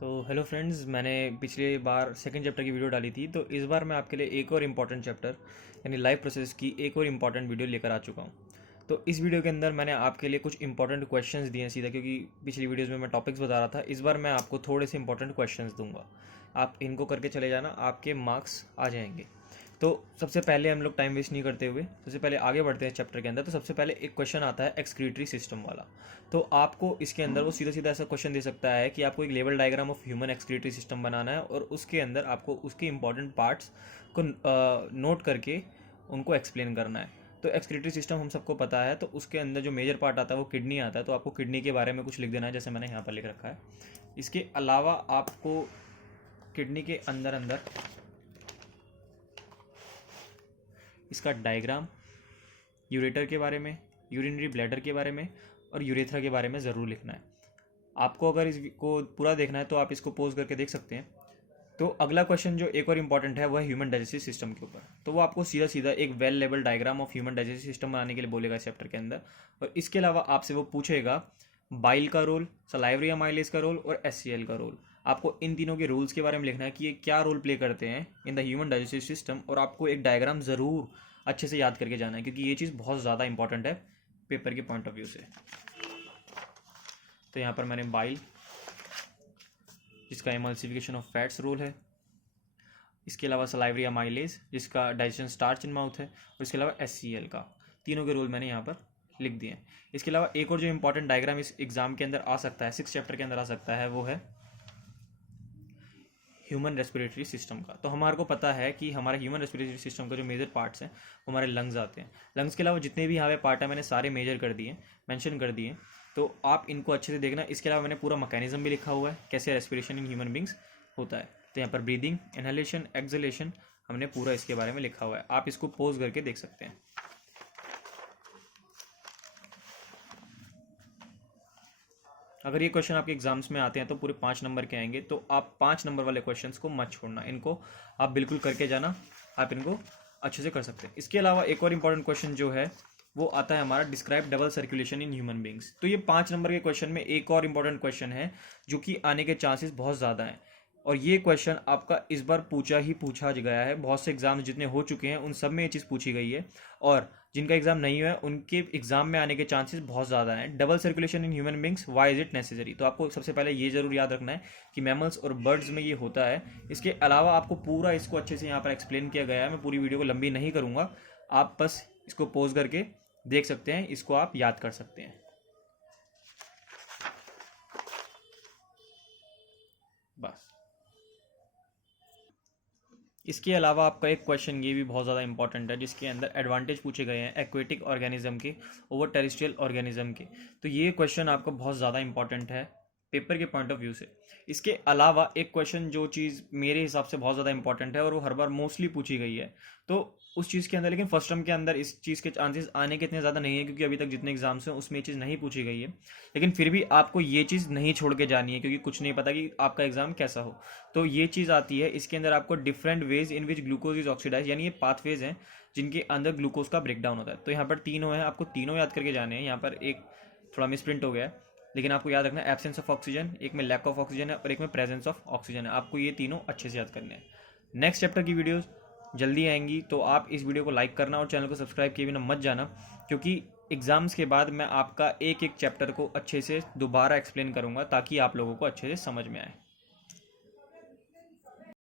तो hello friends, मैंने पिछले बार सेकंड चैप्टर की वीडियो डाली थी। तो इस बार मैं आपके लिए एक और इम्पॉर्टेंट चैप्टर यानी लाइफ प्रोसेस की एक और इम्पॉर्टेंट वीडियो लेकर आ चुका हूँ। तो इस वीडियो के अंदर मैंने आपके लिए कुछ इंपॉर्टेंट क्वेश्चंस दिए हैं सीधा, क्योंकि पिछली वीडियोज़ में मैं टॉपिक्स बता रहा था। इस बार मैं आपको थोड़े से इंपॉर्टेंट क्वेश्चंस दूंगा, आप इनको करके चले जाना, आपके मार्क्स आ जाएंगे। तो सबसे पहले हम लोग टाइम वेस्ट नहीं करते हुए सबसे पहले आगे बढ़ते हैं चैप्टर के अंदर। तो सबसे पहले एक क्वेश्चन आता है एक्सक्रीटरी सिस्टम वाला। तो आपको इसके अंदर वो सीधा सीधा ऐसा क्वेश्चन दे सकता है कि आपको एक level diagram of human excretory system बनाना है और उसके अंदर आपको उसके इंपॉर्टेंट पार्ट्स को नोट करके उनको एक्सप्लेन करना है। तो एक्सक्रीटरी सिस्टम हम सबको पता है, तो उसके अंदर जो मेजर पार्ट आता है वो किडनी आता है। तो आपको किडनी के बारे में कुछ लिख देना है, जैसे मैंने यहाँ पर लिख रखा है। इसके अलावा आपको किडनी के अंदर अंदर इसका डायग्राम, यूरेटर के बारे में, यूरिनरी ब्लैडर के बारे में और यूरेथ्रा के बारे में ज़रूर लिखना है। आपको अगर इसको पूरा देखना है तो आप इसको पोज करके देख सकते हैं। तो अगला क्वेश्चन जो एक और इम्पॉर्टेंट है वह ह्यूमन डाइजेस्टिव सिस्टम के ऊपर। तो वो आपको सीधा सीधा एक well level diagram of human digestive system बनाने के लिए बोलेगा इस चैप्टर के अंदर। और इसके अलावा आपसे वो पूछेगा बाइल का रोल, सलाइवरी अमाइलेज का रोल और एचसीएल का रोल। आपको इन तीनों के रूल्स के बारे में लिखना है कि ये क्या रोल प्ले करते हैं in the human digestive system, और आपको एक डायग्राम ज़रूर अच्छे से याद करके जाना है, क्योंकि ये चीज़ बहुत ज़्यादा इंपॉर्टेंट है पेपर के पॉइंट ऑफ व्यू से। तो यहाँ पर मैंने बाइल, जिसका एमल्सिफिकेशन ऑफ फैट्स रोल है, इसके अलावा सलाइवरी अमाइलेज जिसका डाइजेशन स्टार्च इन माउथ है, और इसके अलावा एचसीएल का, तीनों के रोल मैंने यहाँ पर लिख दिए हैं। इसके अलावा एक और जो इंपॉर्टेंट डायग्राम इस एग्जाम के अंदर आ सकता है, 6 चैप्टर के अंदर आ सकता है, वो है ह्यूमन रेस्पिरेटरी सिस्टम का। तो हमारे को पता है कि हमारे ह्यूमन रेस्पिरेटरी सिस्टम का जो मेजर पार्ट्स हैं वो हमारे लंग्स आते हैं। लंग्स के अलावा जितने भी यहाँ पे पार्ट है मैंने सारे मेजर कर दिए, मेंशन कर दिए। तो आप इनको अच्छे से देखना। इसके अलावा मैंने पूरा मैकेनिज्म भी लिखा हुआ है, कैसे रेस्पिरेशन इन ह्यूमन बींग्स होता है। तो यहाँ पर ब्रीदिंग, इनहेलेशन, एक्सहेलेशन हमने पूरा इसके बारे में लिखा हुआ है। आप इसको पोज करके देख सकते हैं। अगर ये क्वेश्चन आपके एग्जाम्स में आते हैं तो पूरे 5 नंबर के आएंगे। तो आप 5 नंबर वाले क्वेश्चंस को मत छोड़ना, इनको आप बिल्कुल करके जाना, आप इनको अच्छे से कर सकते हैं। इसके अलावा एक और इंपॉर्टेंट क्वेश्चन जो है वो आता है हमारा describe double circulation in human beings. तो ये 5 नंबर के क्वेश्चन में एक और इंपॉर्टेंट क्वेश्चन है जो कि आने के चांसेस बहुत ज़्यादा हैं। और ये क्वेश्चन आपका इस बार पूछा गया है। बहुत से एग्जाम जितने हो चुके हैं उन सब में ये चीज़ पूछी गई है, और जिनका एग्जाम नहीं हुआ है उनके एग्जाम में आने के चांसेस बहुत ज़्यादा हैं। Double circulation in human beings, why is it necessary. तो आपको सबसे पहले ये जरूर याद रखना है कि मैमल्स और बर्ड्स में ये होता है। इसके अलावा आपको पूरा इसको अच्छे से यहाँ पर एक्सप्लेन किया गया है। मैं पूरी वीडियो को लंबी नहीं करूँगा, आप बस इसको पोज करके देख सकते हैं, इसको आप याद कर सकते हैं बस। इसके अलावा आपका एक क्वेश्चन ये भी बहुत ज़्यादा इंपॉर्टेंट है, जिसके अंदर एडवांटेज पूछे गए हैं एक्वेटिक ऑर्गेनिज्म के ओवर टेरेस्ट्रियल ऑर्गेनिज्म के। तो ये क्वेश्चन आपका बहुत ज़्यादा इंपॉर्टेंट है पेपर के पॉइंट ऑफ व्यू से। इसके अलावा एक क्वेश्चन जो चीज़ मेरे हिसाब से बहुत ज़्यादा इंपॉर्टेंट है और वो हर बार मोस्टली पूछी गई है, तो उस चीज़ के अंदर, लेकिन फर्स्ट टर्म के अंदर इस चीज़ के चांसेस आने के इतने ज़्यादा नहीं है, क्योंकि अभी तक जितने एग्जाम्स हैं उसमें ये चीज़ नहीं पूछी गई है। लेकिन फिर भी आपको ये चीज़ नहीं छोड़ के जानी है, क्योंकि कुछ नहीं पता कि आपका एग्जाम कैसा हो। तो ये चीज़ आती है, इसके अंदर आपको different ways in which glucose is oxidise, यानी ये पाथवेज हैं जिनके अंदर ग्लूकोज का ब्रेकडाउन होता है। तो यहाँ पर तीनों हैं, आपको तीनों याद करके जाने हैं। यहाँ पर एक थोड़ा मिसप्रिंट हो गया है, लेकिन आपको याद रखना है एब्सेंस ऑफ ऑक्सीजन, एक में लैक ऑफ ऑक्सीजन है और एक में प्रेजेंस ऑफ ऑक्सीजन है। आपको ये तीनों अच्छे से याद करने हैं। नेक्स्ट चैप्टर की वीडियोस जल्दी आएंगी, तो आप इस वीडियो को लाइक करना और चैनल को सब्सक्राइब किए बिना मत जाना, क्योंकि एग्जाम्स के बाद मैं आपका एक एक चैप्टर को अच्छे से दोबारा एक्सप्लेन करूंगा ताकि आप लोगों को अच्छे से समझ में आए।